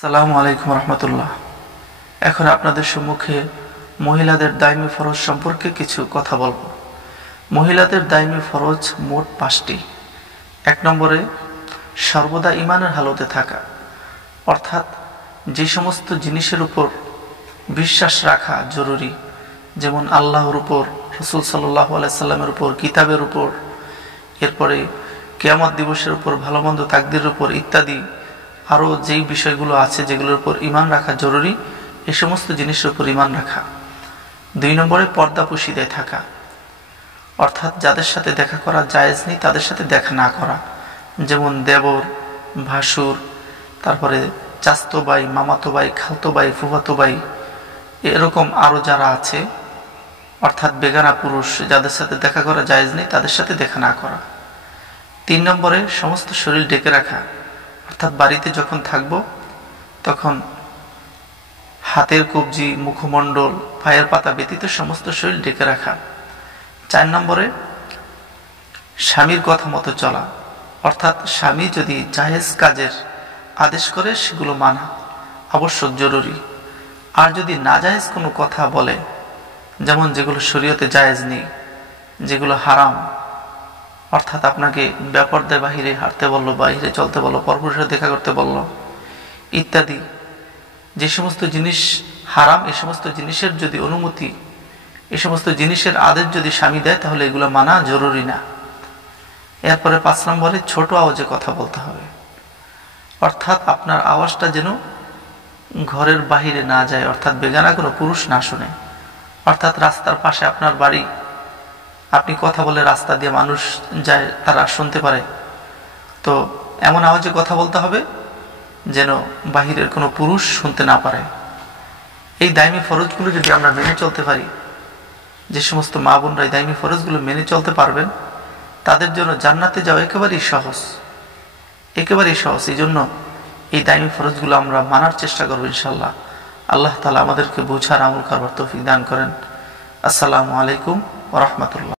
আসসালামু আলাইকুম রহমতুল্লাহ। এখন আপনাদের সম্মুখে মহিলাদের দায়মি ফরজ সম্পর্কে কিছু কথা বলবো। মহিলাদের দায়মি ফরজ মোট 5টি। 1 নম্বরে সর্বদা ইমানের হালতে থাকা, অর্থাৎ যে সমস্ত জিনিসের উপর বিশ্বাস রাখা জরুরি, যেমন আল্লাহর উপর, রাসূল সাল্লাল্লাহু আলাইহি সাল্লামের উপর, কিতাবের উপর, এরপরে কিয়ামত দিবসের উপর, ভালো মন্দ তাকদীরের উপর ইত্যাদি আরও যেই বিষয়গুলো আছে যেগুলোর উপর ঈমান রাখা জরুরি, এই সমস্ত জিনিসের উপর ঈমান রাখা। 2 নম্বরে পর্দাপোশিদায় থাকা, অর্থাৎ যাদের সাথে দেখা করা জায়েজ নেই তাদের সাথে দেখা না করা, যেমন দেবর, ভাসুর, তারপরে চাচতো ভাই, মামাতো ভাই, খালতো ভাই, ফুফাতো ভাই, এরকম আরও যারা আছে, অর্থাৎ বেগানা পুরুষ যাদের সাথে দেখা করা জায়েজ নেই তাদের সাথে দেখা না করা। 3 নম্বরে সমস্ত শরীর ঢেকে রাখা, অর্থাৎ বাড়িতে যখন থাকব তখন হাতের কবজি, মুখমণ্ডল, পায়ের পাতা ব্যতীত সমস্ত শরীর ঢেকে রাখা। 4 নম্বরে স্বামীর কথা মতো চলা, অর্থাৎ স্বামী যদি জায়েজ কাজের আদেশ করে সেগুলো মানা আবশ্যক, জরুরি। আর যদি নাজায়েজ কোনো কথা বলে, যেমন যেগুলো শরীয়তে জায়েজ নেই, যেগুলো হারাম, অর্থাৎ আপনাকে বেপরদায় বাহিরে হাঁটতে বললো, বাহিরে চলতে বললো, পরপুরুষের সাথে দেখা করতে বললো ইত্যাদি, যে সমস্ত জিনিস হারাম, এই সমস্ত জিনিসের যদি অনুমতি, এই সমস্ত জিনিসের আদেশ যদি স্বামী দেয় তাহলে এগুলো মানা জরুরি না। এরপরে 5 নম্বরে ছোট আওয়াজে কথা বলতে হবে, অর্থাৎ আপনার আওয়াজটা যেন ঘরের বাহিরে না যায়, অর্থাৎ বেগানা কোনো পুরুষ না শুনে। অর্থাৎ রাস্তার পাশে আপনার বাড়ি, আপনি কথা বলে রাস্তা দিয়ে মানুষ যায়, তারা শুনতে পারে, তো এমন আওয়াজে কথা বলতে হবে যেন বাহিরের কোনো পুরুষ শুনতে না পারে। এই দায়মি ফরজগুলো যদি আমরা মেনে চলতে পারি, যে সমস্ত মা বোনরা এই দায়মি ফরজগুলো মেনে চলতে পারবেন, তাদের জন্য জান্নাতে যাওয়া একেবারেই সহজ, একেবারেই সহজ। এই জন্য এই দায়মি ফরজগুলো আমরা মানার চেষ্টা করবো ইনশাল্লাহ। আল্লাহ তাআলা আমাদেরকে বোঝার, আমল করবার তৌফিক দান করেন। আসসালামু আলাইকুম ওয়া রাহমাতুল্লাহ।